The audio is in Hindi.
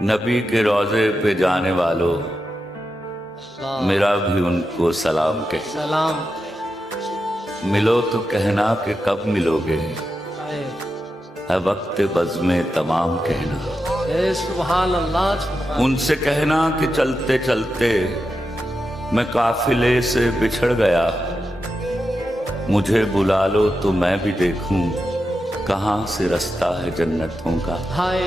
नबी के रोजे पे जाने वालों, मेरा भी उनको सलाम कह। सलाम। मिलो तो कहना कि कब मिलोगे, है वक्त बज़्म तमाम कहना। सुभान अल्लाह। उनसे कहना कि चलते चलते मैं काफिले से बिछड़ गया, मुझे बुला लो तो मैं भी देखूं कहां से रास्ता है जन्नतों का। हाय